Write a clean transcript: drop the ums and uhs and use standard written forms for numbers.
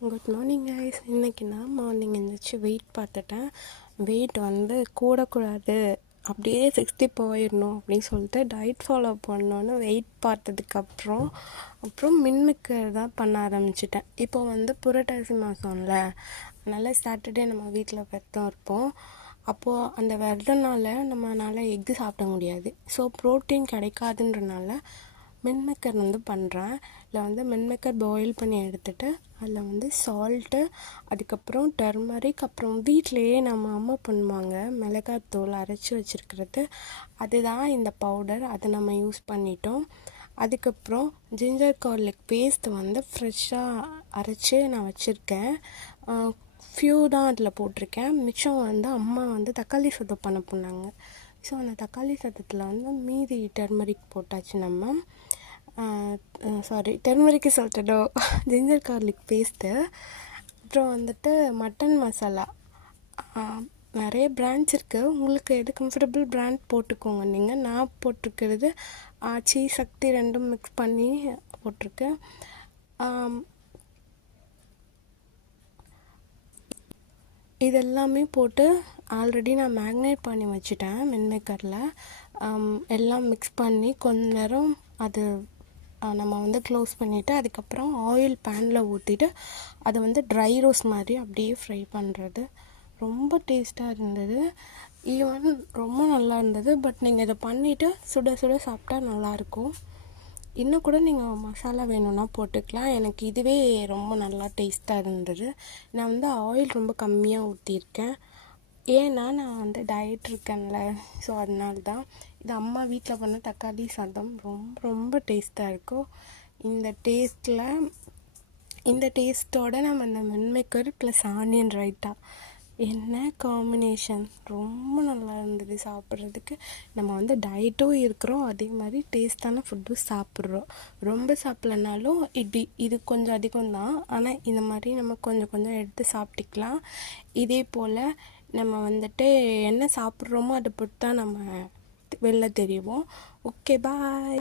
Good morning guys. இன்றைக்கி நான் morning எழுந்திரிச்சு வெயிட் பார்த்துட்டேன். வெயிட் வந்து கூடக்கூடாது, அப்படியே 60 போயிடணும் அப்படின்னு சொல்லிட்டு டயட் ஃபாலோ பண்ணோன்னு வெயிட் பார்த்ததுக்கப்புறம் மின்மிக்கர் தான் பண்ண ஆரம்பிச்சிட்டேன். இப்போ வந்து புரட்டாசி மாதம்ல, அதனால் சாட்டர்டே நம்ம வீட்டில் விரதம் இருப்போம். அப்போது அந்த விரதனால நம்மளால் எக்கு சாப்பிட முடியாது. ஸோ ப்ரோட்டீன் கிடைக்காதுன்றனால மின்மேக்கர் வந்து பண்ணுறேன். இதில் வந்து மின்மேக்கர் பாயில் பண்ணி எடுத்துகிட்டு அதில் வந்து சால்ட்டு, அதுக்கப்புறம் டர்மரிக், அப்புறம் வீட்டிலையே நம்ம அம்மா பண்ணுவாங்க மிளகாத்தூள் அரைச்சி வச்சுருக்கிறது, அதுதான் இந்த பவுடர். அதை நம்ம யூஸ் பண்ணிட்டோம். அதுக்கப்புறம் ஜிஞ்சர் கார்லிக் பேஸ்ட் வந்து ஃப்ரெஷ்ஷாக அரைச்சி நான் வச்சுருக்கேன். ஃபியூ தான் அதில் போட்டிருக்கேன். மிச்சம் வந்து அம்மா வந்து தக்காளி சாதம் பண்ண போனாங்க. ஸோ அந்த தக்காளி சாதத்தில் வந்து மீதி டர்மரிக் போட்டாச்சு. நம்ம டர்மரிக்கு சொல்லிட்டோ ஜிஞ்சர் கார்லிக் பேஸ்ட்டு. அப்புறம் வந்துட்டு மட்டன் மசாலா, நிறைய பிராண்ட்ஸ் இருக்குது. உங்களுக்கு எது கம்ஃபர்டபுள் பிராண்ட் போட்டுக்கோங்க. நீங்கள் நான் போட்டிருக்கிறது ஆச்சி சக்தி ரெண்டும் மிக்ஸ் பண்ணி போட்டிருக்கேன். இதெல்லாமே போட்டு ஆல்ரெடி நான் மேக்னேட் பண்ணி வச்சுட்டேன் மின்மேக்கரில். எல்லாம் மிக்ஸ் பண்ணி கொஞ்ச நேரம் அது நம்ம வந்து க்ளோஸ் பண்ணிவிட்டு அதுக்கப்புறம் ஆயில் பேனில் ஊற்றிட்டு அதை வந்து ட்ரை ரோஸ்ட் மாதிரி அப்படியே ஃப்ரை பண்ணுறது. ரொம்ப டேஸ்ட்டாக இருந்தது. ஈவன் ரொம்ப நல்லா இருந்தது. பட் நீங்கள் இதை பண்ணிவிட்டு சுட சுட சாப்பிட்டா நல்லாயிருக்கும். இன்னும் கூட நீங்கள் மசாலா வேணும்னா போட்டுக்கலாம். எனக்கு இதுவே ரொம்ப நல்லா டேஸ்ட்டாக இருந்தது. நான் வந்து ஆயில் ரொம்ப கம்மியாக ஊற்றிருக்கேன். ஏன்னா நான் வந்து டயட் இருக்கேன்ல, ஸோ அதனால தான். இது அம்மா வீட்டில் பண்ண தக்காளி சாதம் ரொம்ப ரொம்ப டேஸ்ட்டாக இருக்கும். இந்த டேஸ்ட்டோடு நம்ம இந்த மின்மேக்கர் ப்ளஸ் ஆனியன் ரைத்தா, என்ன காம்பினேஷன்! ரொம்ப நல்லா இருந்தது சாப்பிட்றதுக்கு. நம்ம வந்து டயட்டும் இருக்கிறோம், அதே மாதிரி டேஸ்ட்டான ஃபுட்டும் சாப்பிட்றோம். ரொம்ப சாப்பிட்லனாலும் இது கொஞ்சம் அதிகம்தான். ஆனால் இந்த மாதிரி நம்ம கொஞ்சம் கொஞ்சம் எடுத்து சாப்பிட்டுக்கலாம். இதே போல் நம்ம வந்துட்டு என்ன சாப்பிட்றோமோ அதை பொறுத்து தான் நம்ம வெளில தெரிவோம். ஓகே, பாய்.